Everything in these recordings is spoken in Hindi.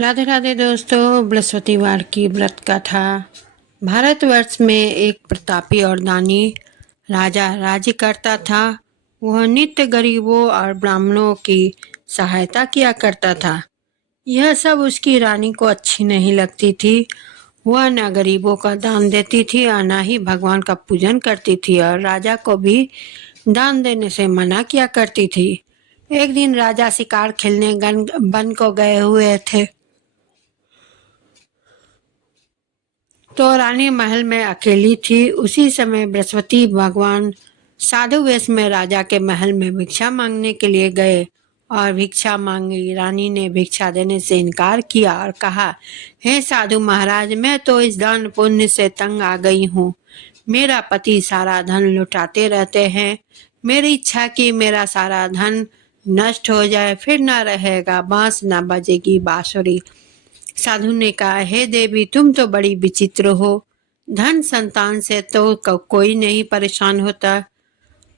राधे राधे दोस्तों। बृहस्पतिवार की व्रत कथा। भारतवर्ष में एक प्रतापी और दानी राजा राज्य करता था। वह नित्य गरीबों और ब्राह्मणों की सहायता किया करता था। यह सब उसकी रानी को अच्छी नहीं लगती थी। वह न गरीबों का दान देती थी और न ही भगवान का पूजन करती थी, और राजा को भी दान देने से मना किया करती थी। एक दिन राजा शिकार खेलने वन को गए हुए थे, तो रानी महल में अकेली थी। उसी समय बृहस्पति भगवान साधु वेश में राजा के महल में भिक्षा मांगने के लिए गए और भिक्षा मांगी। रानी ने भिक्षा देने से इनकार किया और कहा, हे साधु महाराज, मैं तो इस दान पुण्य से तंग आ गई हूँ। मेरा पति सारा धन लुटाते रहते हैं। मेरी इच्छा कि मेरा सारा धन नष्ट हो जाए, फिर न रहेगा बांस, न बजेगी बांसुरी। साधु ने कहा, हे देवी, तुम तो बड़ी विचित्र हो। धन संतान से तो कोई नहीं परेशान होता।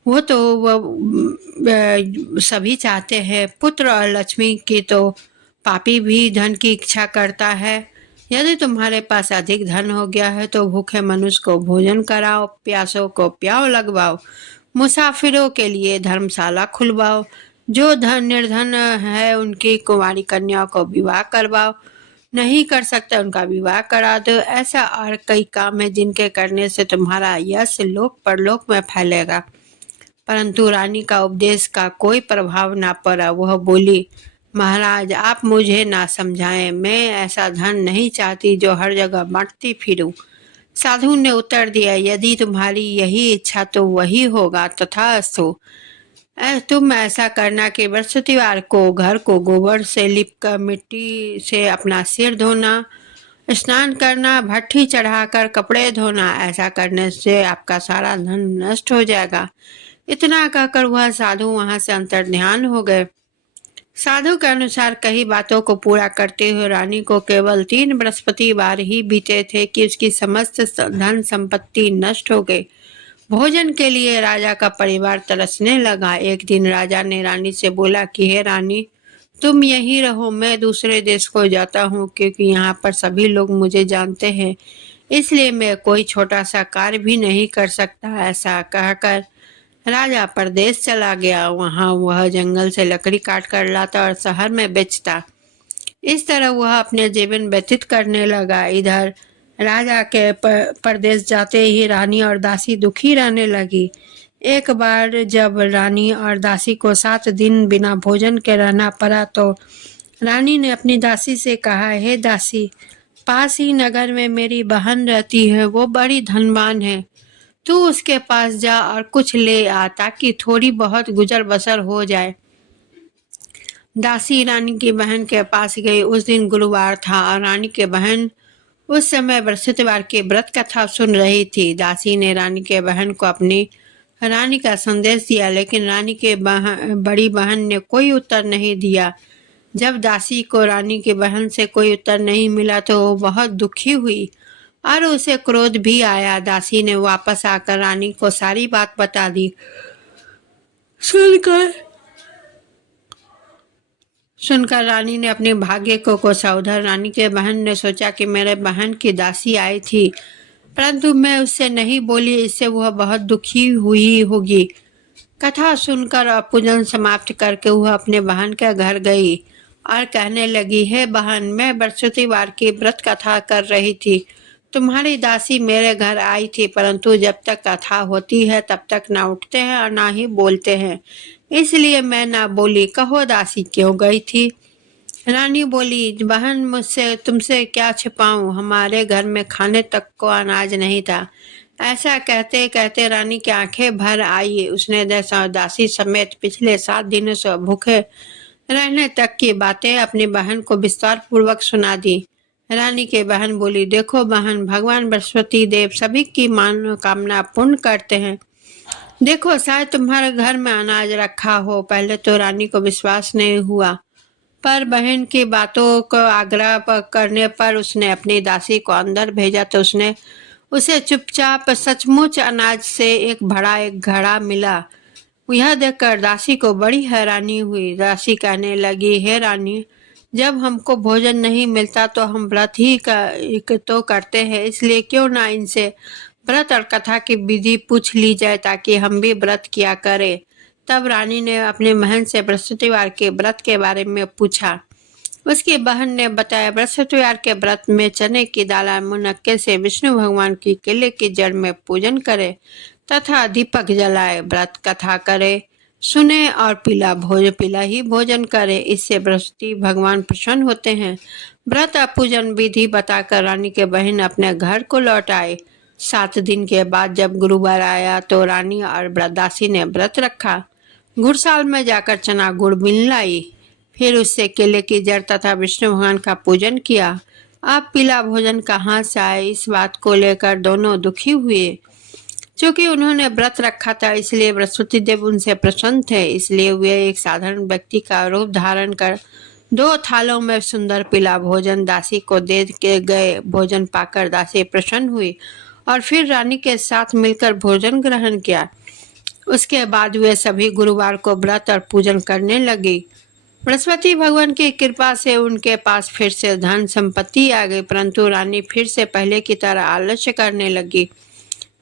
वो तो सभी चाहते हैं। पुत्र और लक्ष्मी की तो पापी भी धन की इच्छा करता है। यदि तुम्हारे पास अधिक धन हो गया है तो भूखे मनुष्य को भोजन कराओ, प्यासों को प्याव लगवाओ, मुसाफिरों के लिए धर्मशाला खुलवाओ। जो निर्धन है उनकी कुंवारी कन्याओं को विवाह करवाओ। नहीं कर सकते उनका विवाह करा दो। ऐसा और कई काम है जिनके करने से तुम्हारा यश लोक परलोक में फैलेगा। परंतु रानी का उपदेश का कोई प्रभाव ना पड़ा। वह बोली, महाराज, आप मुझे ना समझाएं। मैं ऐसा धन नहीं चाहती जो हर जगह बांटती फिरूं। साधु ने उत्तर दिया, यदि तुम्हारी यही इच्छा तो वही होगा, तथास्तु। तुम ऐसा करना कि बृहस्पतिवार को घर को गोबर से लिपकर मिट्टी से अपना सिर धोना, स्नान करना, भट्ठी चढ़ाकर कपड़े धोना। ऐसा करने से आपका सारा धन नष्ट हो जाएगा। इतना कहकर वह साधु वहां से अंतर्ध्यान हो गए। साधु के अनुसार कई बातों को पूरा करते हुए रानी को केवल 3 बृहस्पतिवार ही बीते थे कि उसकी समस्त धन संपत्ति नष्ट हो गई। भोजन के लिए राजा का परिवार तरसने लगा। एक दिन राजा ने रानी से बोला कि हे रानी, तुम यहीं रहो, मैं दूसरे देश को जाता हूँ, क्योंकि यहाँ पर सभी लोग मुझे जानते हैं, इसलिए मैं कोई छोटा सा कार्य भी नहीं कर सकता। ऐसा कहकर राजा परदेश चला गया। वहाँ वह जंगल से लकड़ी काट कर लाता और शहर में बेचता। इस तरह वह अपने जीवन व्यतीत करने लगा। इधर राजा के परदेश जाते ही रानी और दासी दुखी रहने लगी। एक बार जब रानी और दासी को 7 दिन बिना भोजन के रहना पड़ा तो रानी ने अपनी दासी से कहा, हे दासी, पास ही नगर में मेरी बहन रहती है। वो बड़ी धनवान है। तू उसके पास जा और कुछ ले आ, ताकि थोड़ी बहुत गुजर बसर हो जाए। दासी रानी की बहन के पास गई। उस दिन गुरुवार था और रानी की बहन उस समय बृहस्पतिवार की व्रत कथा सुन रही थी। दासी ने रानी के बहन को अपनी रानी का संदेश दिया, लेकिन रानी के बड़ी बहन ने कोई उत्तर नहीं दिया। जब दासी को रानी की बहन से कोई उत्तर नहीं मिला तो वो बहुत दुखी हुई और उसे क्रोध भी आया। दासी ने वापस आकर रानी को सारी बात बता दी। सुनकर सुनकर रानी ने अपने भाग्य को कोसा। उधर रानी के बहन ने सोचा कि मेरे बहन की दासी आई थी, परंतु मैं उससे नहीं बोली, इससे वह बहुत दुखी हुई होगी। कथा सुनकर और पूजन समाप्त करके वह अपने बहन के घर गई और कहने लगी, हे बहन, मैं बृहस्पतिवार की व्रत कथा कर रही थी। तुम्हारी दासी मेरे घर आई थी, परंतु जब तक कथा होती है तब तक ना उठते हैं और ना ही बोलते हैं, इसलिए मैं ना बोली। कहो दासी क्यों गई थी? रानी बोली, बहन, मुझसे तुमसे क्या छिपाऊं, हमारे घर में खाने तक को अनाज नहीं था। ऐसा कहते कहते रानी की आंखें भर आई। उसने दासी समेत पिछले 7 दिनों से भूखे रहने तक की बातें अपनी बहन को विस्तार पूर्वक सुना दी। रानी की बहन बोली, देखो बहन, भगवान बृहस्पति देव सभी की मनोकामना पूर्ण करते हैं। देखो, शायद तुम्हारे घर में अनाज रखा हो। पहले तो रानी को विश्वास नहीं हुआ, पर बहन की बातों को आग्रह करने पर उसने अपनी दासी को अंदर भेजा तो उसने उसे चुपचाप सचमुच अनाज से एक घड़ा मिला। यह देखकर दासी को बड़ी हैरानी हुई। दासी कहने लगी, हे रानी, जब हमको भोजन नहीं मिलता तो हम व्रत ही तो करते हैं, इसलिए क्यों ना इनसे व्रत और कथा की विधि पूछ ली जाए ताकि हम भी व्रत किया करें। तब रानी ने अपने महंत से बृहस्पतिवार के व्रत के बारे में पूछा। उसकी बहन ने बताया, बृहस्पतिवार के व्रत में चने की दाल और मुनक्के से विष्णु भगवान की केले की जड़ में पूजन करे तथा दीपक जलाए, व्रत कथा करे, सुने और पीला ही भोजन करे। इससे बृहस्पति भगवान प्रसन्न होते हैं। व्रत और पूजन विधि बताकर रानी के बहन अपने घर को लौट आए। 7 दिन के बाद जब गुरुवार आया तो रानी और दासी ने व्रत रखा। घुड़साल में जाकर चना गुड़ मिल लाई, फिर उससे केले की जड़ तथा विष्णु भगवान का पूजन किया। अब पीला भोजन कहाँ से आए, इस बात को लेकर दोनों दुखी हुए। क्योंकि उन्होंने व्रत रखा था इसलिए बृहस्पति देव उनसे प्रसन्न थे, इसलिए वे एक साधारण व्यक्ति का रूप धारण कर 2 थालों में सुंदर पीला भोजन दासी को दे के गए। भोजन पाकर दासी प्रसन्न हुई और फिर रानी के साथ मिलकर भोजन ग्रहण किया। उसके बाद वे सभी गुरुवार को व्रत और पूजन करने लगी। बृहस्पति भगवान की कृपा से उनके पास फिर से धन संपत्ति आ गई, परंतु रानी फिर से पहले की तरह आलस्य करने लगी।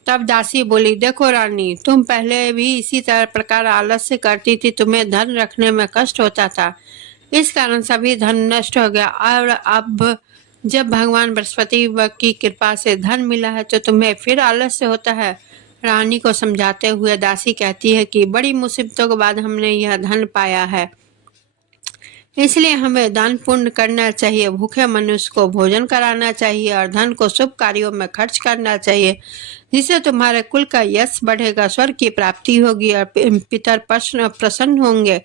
तब दासी बोली, देखो रानी, तुम पहले भी इसी तरह प्रकार आलस्य करती थी, तुम्हें धन रखने में कष्ट होता था, इस कारण सभी धन नष्ट हो गया, और अब जब भगवान बृहस्पति की कृपा से धन मिला है तो तुम्हें फिर आलस्य होता है। रानी को समझाते हुए दासी कहती है कि बड़ी मुसीबतों के बाद हमने यह धन पाया है, इसलिए हमें दान पुण्य करना चाहिए, भूखे मनुष्य को भोजन कराना चाहिए और धन को शुभ कार्यों में खर्च करना चाहिए, जिससे तुम्हारे कुल का यश बढ़ेगा, स्वर्ग की प्राप्ति होगी और पितर प्रसन्न होंगे।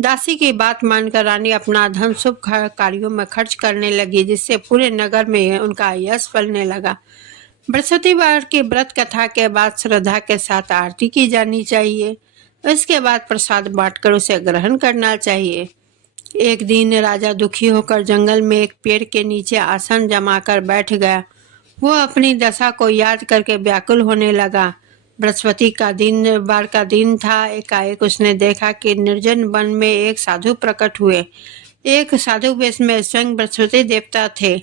दासी की बात मानकर रानी अपना धन शुभ कार्यों में खर्च करने लगी, जिससे पूरे नगर में उनका यश फैलने लगा। बृहस्पतिवार की व्रत कथा के बाद श्रद्धा के साथ आरती की जानी चाहिए। इसके बाद प्रसाद बांटकर उसे ग्रहण करना चाहिए। एक दिन राजा दुखी होकर जंगल में एक पेड़ के नीचे आसन जमाकर बैठ गया। वो अपनी दशा को याद करके व्याकुल होने लगा। बृहस्पति का दिन बार का दिन था। एकाएक उसने देखा कि निर्जन वन में एक साधु प्रकट हुए। एक साधु वेश में स्वयं बृहस्पति देवता थे।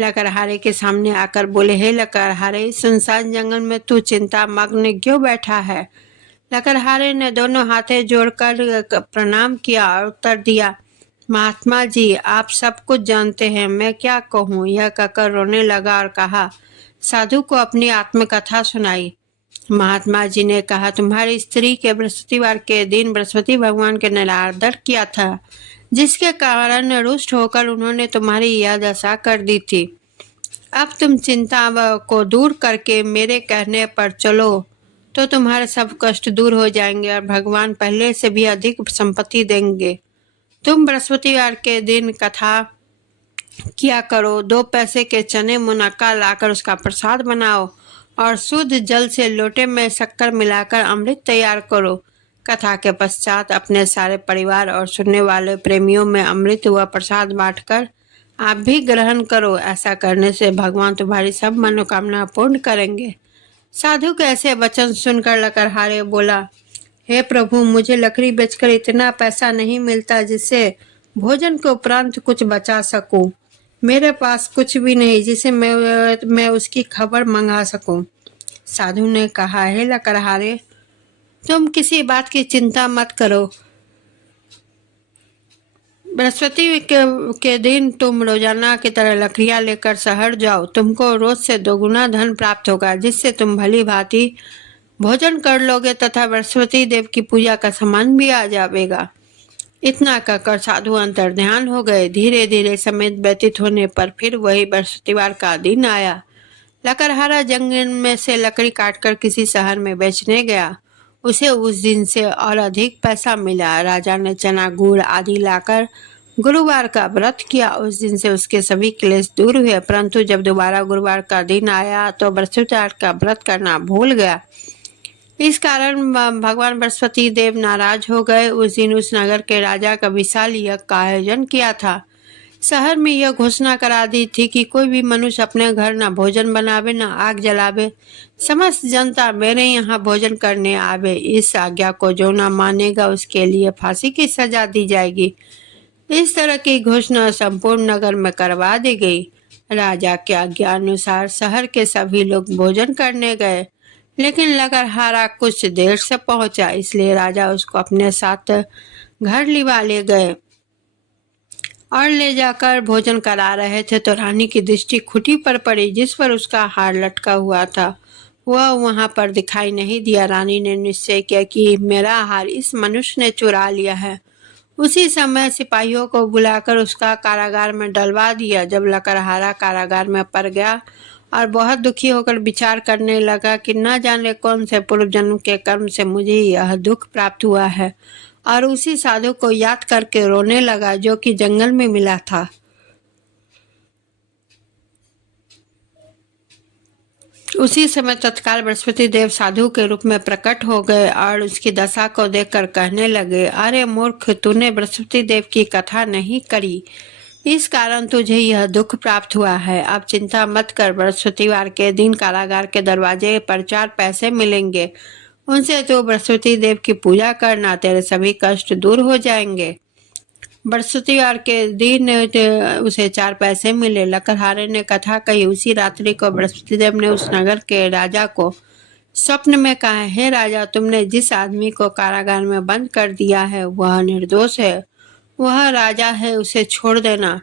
लकड़हारे के सामने आकर बोले, हे लकड़हारे, इस सुनसान जंगल में तू चिंता मग्न क्यों बैठा है? लकड़हारे ने दोनों हाथे जोड़कर प्रणाम किया और उत्तर दिया, महात्मा जी, आप सब कुछ जानते हैं, मैं क्या कहूँ। यह कहकर रोने लगा और कहा, साधु को अपनी आत्मकथा सुनाई। महात्मा जी ने कहा, तुम्हारी स्त्री के बृहस्पतिवार के दिन बृहस्पति भगवान के निरादर किया था, जिसके कारण रुष्ट होकर उन्होंने तुम्हारी यह दशा कर दी थी। अब तुम चिंता को दूर करके मेरे कहने पर चलो तो तुम्हारे सब कष्ट दूर हो जाएंगे और भगवान पहले से भी अधिक संपत्ति देंगे। तुम बृहस्पतिवार के दिन कथा किया करो, 2 पैसे के चने मुनक्का लाकर उसका प्रसाद बनाओ और शुद्ध जल से लोटे में शक्कर मिलाकर अमृत तैयार करो। कथा के पश्चात अपने सारे परिवार और सुनने वाले प्रेमियों में अमृत व प्रसाद बांटकर आप भी ग्रहण करो। ऐसा करने से भगवान तुम्हारी सब मनोकामना पूर्ण करेंगे। साधु के ऐसे वचन सुनकर लकड़हारे बोला, हे प्रभु, मुझे लकड़ी बेचकर इतना पैसा नहीं मिलता जिससे भोजन के उपरांत कुछ बचा सकूं। मेरे पास कुछ भी नहीं जिसे मैं उसकी खबर मंगा सकूं। साधु ने कहा, हे लकड़हारे, तुम किसी बात की चिंता मत करो। बृहस्पति के दिन तुम रोजाना की तरह लकड़ियां लेकर शहर जाओ। तुमको रोज से 2 गुना धन प्राप्त होगा, जिससे तुम भली भांति भोजन कर लोगे तथा बृहस्पति देव की पूजा का सामान भी आ जाएगा। इतना कहकर साधु अंतर्ध्यान हो गए। धीरे धीरे समय व्यतीत होने पर फिर वही बृहस्पतिवार का दिन आया। लकड़हारा जंगल में से लकड़ी काटकर किसी शहर में बेचने गया। उसे उस दिन से और अधिक पैसा मिला। राजा ने चना गुड़ आदि लाकर गुरुवार का व्रत किया। उस दिन से उसके सभी क्लेश दूर हुए, परंतु जब दोबारा गुरुवार का दिन आया तो बृहस्पतिवार का व्रत करना भूल गया। इस कारण भगवान बृहस्पति देव नाराज हो गए। उस दिन उस नगर के राजा का विशाल यज्ञ का आयोजन किया था। शहर में यह घोषणा करा दी थी कि कोई भी मनुष्य अपने घर न भोजन बनावे न आग जलावे। समस्त जनता मेरे यहाँ भोजन करने आवे। इस आज्ञा को जो न मानेगा उसके लिए फांसी की सजा दी जाएगी। इस तरह की घोषणा संपूर्ण नगर में करवा दी गई। राजा के आज्ञा अनुसार शहर के सभी लोग भोजन करने गए, लेकिन लकड़हारा कुछ देर से पहुंचा, इसलिए राजा उसको अपने साथ घर लिवा ले गए और ले जाकर भोजन करा रहे थे तो रानी की दृष्टि खूंटी पर पड़ी जिस पर उसका हार लटका हुआ था। वह वहां पर दिखाई नहीं दिया। रानी ने निश्चय किया कि मेरा हार इस मनुष्य ने चुरा लिया है। उसी समय सिपाहियों को बुलाकर उसका कारागार में डलवा दिया। जब लकड़हारा कारागार में पड़ गया और बहुत दुखी होकर विचार करने लगा कि न जाने कौन से पूर्व जन्म के कर्म से मुझे यह दुख प्राप्त हुआ है, और उसी साधु को याद करके रोने लगा जो कि जंगल में मिला था। उसी समय तत्काल बृहस्पति देव साधु के रूप में प्रकट हो गए और उसकी दशा को देखकर कहने लगे, अरे मूर्ख, तूने बृहस्पति देव की कथा नहीं करी, इस कारण तुझे यह दुख प्राप्त हुआ है। अब चिंता मत कर, बृहस्पतिवार के दिन कारागार के दरवाजे पर 4 पैसे मिलेंगे, उनसे तो बृहस्पति देव की पूजा करना, तेरे सभी कष्ट दूर हो जाएंगे। बृहस्पतिवार के दिन उसे 4 पैसे मिले। लकड़हारे ने कथा कही। उसी रात्रि को बृहस्पति देव ने उस नगर के राजा को स्वप्न में कहा, हे राजा, तुमने जिस आदमी को कारागार में बंद कर दिया है वह निर्दोष है, वह राजा है, उसे छोड़ देना।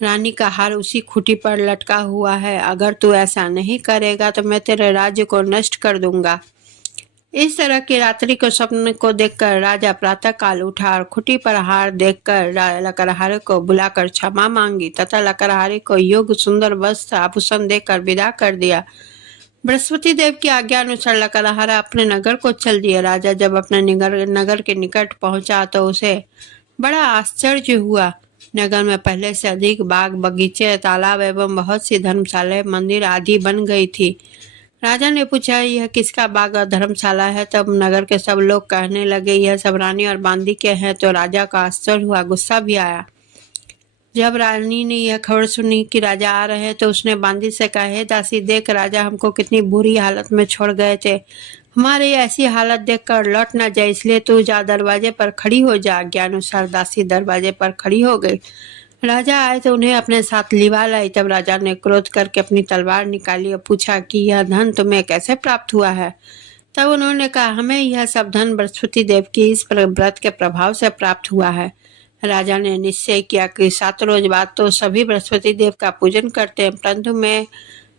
रानी का हार उसी खूंटी पर लटका हुआ है। अगर तू ऐसा नहीं करेगा तो मैं तेरे राज्य को नष्ट कर दूंगा। इस तरह की रात्रि को स्वप्न को देखकर राजा प्रातः काल उठा और खूंटी पर हार देखकर लकड़हारे को बुलाकर क्षमा मांगी तथा लकड़हारे को योग्य सुंदर वस्त्र आभूषण देकर विदा कर दिया। बृहस्पति देव की आज्ञा अनुसार लकड़हारा अपने नगर को चल दिया। राजा जब अपने नगर के निकट पहुंचा तो उसे बड़ा आश्चर्य हुआ। नगर में पहले से अधिक बाग बगीचे, तालाब एवं बहुत सी धर्मशालाएं, मंदिर आदि बन गई थी। राजा ने पूछा, यह किसका बाग और धर्मशाला है? तब नगर के सब लोग कहने लगे, यह सब रानी और बांदी के हैं। तो राजा का आश्चर्य हुआ, गुस्सा भी आया। जब रानी ने यह खबर सुनी कि राजा आ रहे हैं तो उसने बांदी से कहा, हे दासी, देख, राजा हमको कितनी बुरी हालत में छोड़ गए थे। हमारी ऐसी हालत देखकर लौट ना जाए, इसलिए तू जा दरवाजे पर खड़ी हो जा। आज्ञानुसार दासी दरवाजे पर खड़ी हो गई। राजा आए तो उन्हें अपने साथ लिवा लाई। तब राजा ने क्रोध करके अपनी तलवार निकाली और पूछा कि यह धन तुम्हें कैसे प्राप्त हुआ है? तब उन्होंने कहा, हमें यह सब धन बृहस्पति देव की इस व्रत के प्रभाव से प्राप्त हुआ है। राजा ने निश्चय किया कि 7 रोज बाद तो सभी बृहस्पति देव का पूजन करते हैं, परंतु मैं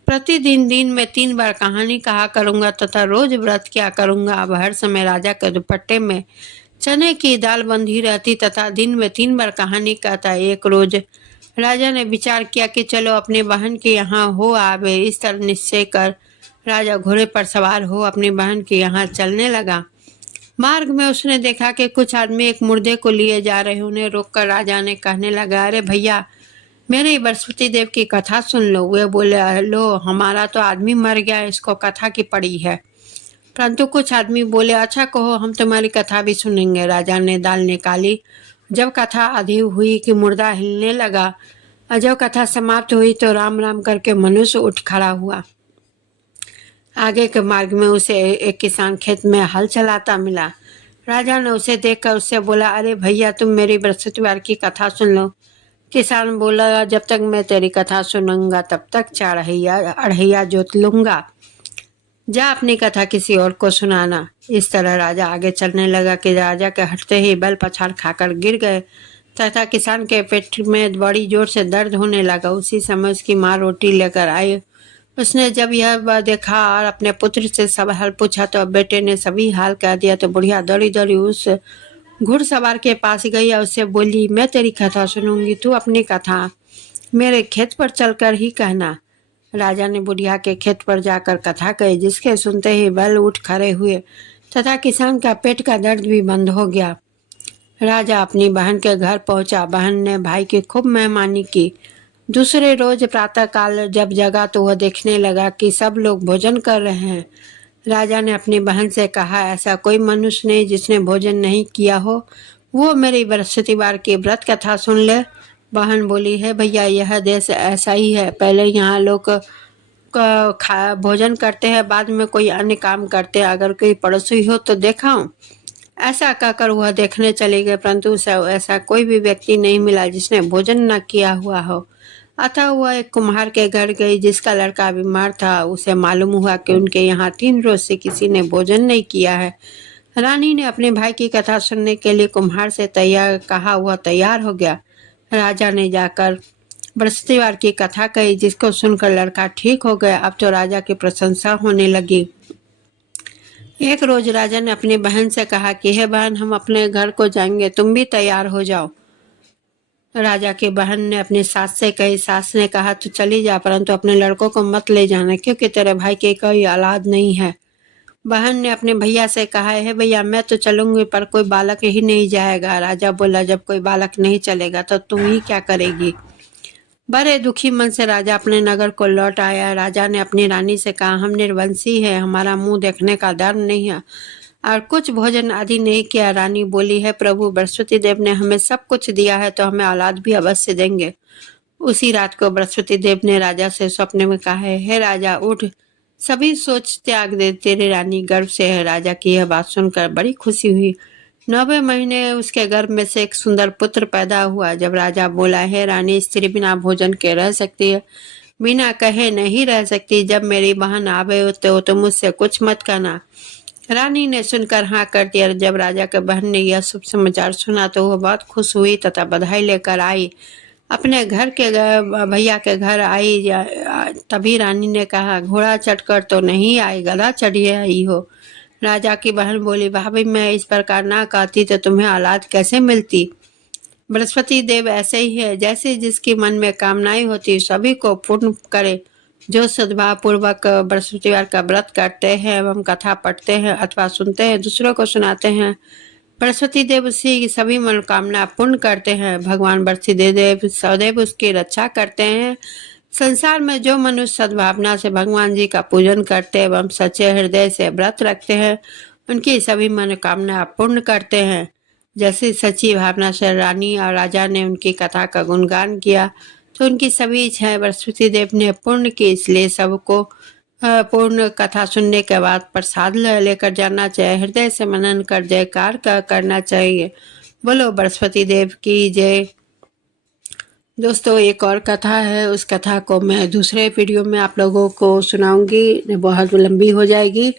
प्रतिदिन दिन में 3 बार कहानी कहा करूंगा तथा रोज व्रत किया करूंगा। अब हर समय राजा के दुपट्टे में चने की दाल बंधी रहती तथा दिन में 3 बार कहानी कहता। एक रोज राजा ने विचार किया कि चलो अपनी बहन के यहाँ हो आवे। इस तरह निश्चय कर राजा घोड़े पर सवार हो अपनी बहन के यहाँ चलने लगा। मार्ग में उसने देखा कि कुछ आदमी एक मुर्दे को लिए जा रहे। उन्हें रोककर राजा ने कहने लगा, अरे भैया, मेरे बृहस्पति देव की कथा सुन लो। वे बोले, लो, हमारा तो आदमी मर गया, इसको कथा की पड़ी है। परंतु कुछ आदमी बोले, अच्छा कहो, हम तुम्हारी कथा भी सुनेंगे। राजा ने दाल निकाली। जब कथा आधी हुई कि मुर्दा हिलने लगा और जब कथा समाप्त हुई तो राम राम करके मनुष्य उठ खड़ा हुआ। आगे के मार्ग में उसे एक किसान खेत में हल चलाता मिला। राजा ने उसे देखकर उससे बोला, अरे भैया, तुम मेरी बृहस्पतिवार की कथा सुन लो। किसान बोला, जब तक मैं तेरी कथा सुनूंगा तब तक 4 अढ़ैया जोत लूंगा। जा अपनी कथा किसी और को सुनाना। इस तरह राजा आगे चलने लगा कि राजा के हटते ही बैल पछाड़ खाकर गिर गए तथा किसान के पेट में बड़ी जोर से दर्द होने लगा। उसी समय उसकी माँ रोटी लेकर आई। उसने जब यह देखा और अपने पुत्र से सब हाल पूछा तो बेटे ने सभी हाल कह दिया। तो बुढ़िया दौड़ी दौड़ी उस घुड़सवार के पास गई और उससे बोली, मैं तेरी कथा सुनूंगी, तू अपनी कथा मेरे खेत पर चलकर ही कहना। राजा ने बुढ़िया के खेत पर जाकर कथा कही, जिसके सुनते ही बैल उठ खड़े हुए तथा किसान का पेट का दर्द भी बंद हो गया। राजा अपनी बहन के घर पहुंचा। बहन ने भाई की खूब मेहमानी की। दूसरे रोज प्रातः काल जब जगा तो वह देखने लगा कि सब लोग भोजन कर रहे हैं। राजा ने अपनी बहन से कहा, ऐसा कोई मनुष्य नहीं जिसने भोजन नहीं किया हो, वो मेरी बृहस्पतिवार की व्रत कथा सुन ले। बहन बोली, है भैया, यह देश ऐसा ही है। पहले यहाँ लोग भोजन करते हैं, बाद में कोई अन्य काम करते हैं। अगर कोई पड़ोसी हो तो देखा हूँ, ऐसा कहकर वह देखने चले गए, परंतु उसे ऐसा कोई भी व्यक्ति नहीं मिला जिसने भोजन न किया हुआ हो। अतः वह एक कुम्हार के घर गई जिसका लड़का बीमार था। उसे मालूम हुआ कि उनके यहाँ 3 रोज से किसी ने भोजन नहीं किया है। रानी ने अपने भाई की कथा सुनने के लिए कुम्हार से तैयार कहा। वह तैयार हो गया। राजा ने जाकर बृहस्पतिवार की कथा कही, जिसको सुनकर लड़का ठीक हो गया। अब तो राजा की प्रशंसा होने लगी। एक रोज राजा ने अपनी बहन से कहा कि हे बहन, हम अपने घर को जाएंगे, तुम भी तैयार हो जाओ। राजा की बहन ने अपनी सास से कही। सास ने कहा तू चली जा, परंतु अपने लड़कों को मत ले जाना, क्योंकि तेरे भाई की कोई औलाद नहीं है। बहन ने अपने भैया से कहा है भैया, मैं तो चलूंगी पर कोई बालक ही नहीं जाएगा। राजा बोला जब कोई बालक नहीं चलेगा तो तुम ही क्या करेगी। बड़े दुखी मन से राजा अपने नगर को लौट आया। राजा ने अपनी रानी से कहा हम निर्वंशी है, हमारा मुंह देखने का धर्म नहीं है और कुछ भोजन आदि नहीं किया। रानी बोली है प्रभु, बृहस्पति देव ने हमें सब कुछ दिया है तो हमें औलाद भी अवश्य देंगे। उसी रात को बृहस्पति देव ने राजा से स्वप्न में कहा है हे राजा उठ, सभी सोच त्याग दे, तेरी रानी गर्भ से है। राजा की यह बात सुनकर बड़ी खुशी हुई। 9वें महीने उसके गर्भ में से एक सुंदर पुत्र पैदा हुआ। जब राजा बोला है रानी, स्त्री बिना भोजन के रह सकती है, बिना कहे नहीं रह सकती। जब मेरी बहन आवे तो मुझसे कुछ मत कहना। रानी ने सुनकर हाँ कर दिया। जब राजा के बहन ने यह शुभ समाचार सुना तो वह बहुत खुश हुई तथा बधाई लेकर आई। अपने घर के भैया के घर आई। तभी रानी ने कहा घोड़ा चढ़कर तो नहीं आई, गधा चढ़ी आई हो। राजा की बहन बोली भाभी, मैं इस प्रकार ना कहती तो तुम्हें औलाद कैसे मिलती। बृहस्पति देव ऐसे ही है, जैसे जिसकी मन में कामनाएं होती सभी को पूर्ण करे। जो सद्भाव पूर्वक बृहस्पतिवार का व्रत करते हैं एवं कथा पढ़ते हैं अथवा सुनते हैं, दूसरों को सुनाते हैं, बृहस्पति देव उसकी सभी मनोकामना पूर्ण करते हैं। भगवान बृहस्पति देव सदैव उसकी रक्षा करते हैं। संसार में जो मनुष्य सद्भावना से भगवान जी का पूजन करते एवं सच्चे हृदय से व्रत रखते हैं, उनकी सभी मनोकामना पूर्ण करते हैं। जैसे सच्ची भावना से रानी और राजा ने उनकी कथा का गुणगान किया तो उनकी सभी इच्छाएं बृहस्पति देव ने पूर्ण की। इसलिए सबको पूर्ण कथा सुनने के बाद प्रसाद लेकर जाना चाहिए, हृदय से मनन कर जयकार करना चाहिए। बोलो बृहस्पति देव की जय। दोस्तों एक और कथा है, उस कथा को मैं दूसरे वीडियो में आप लोगों को सुनाऊंगी, बहुत लंबी हो जाएगी।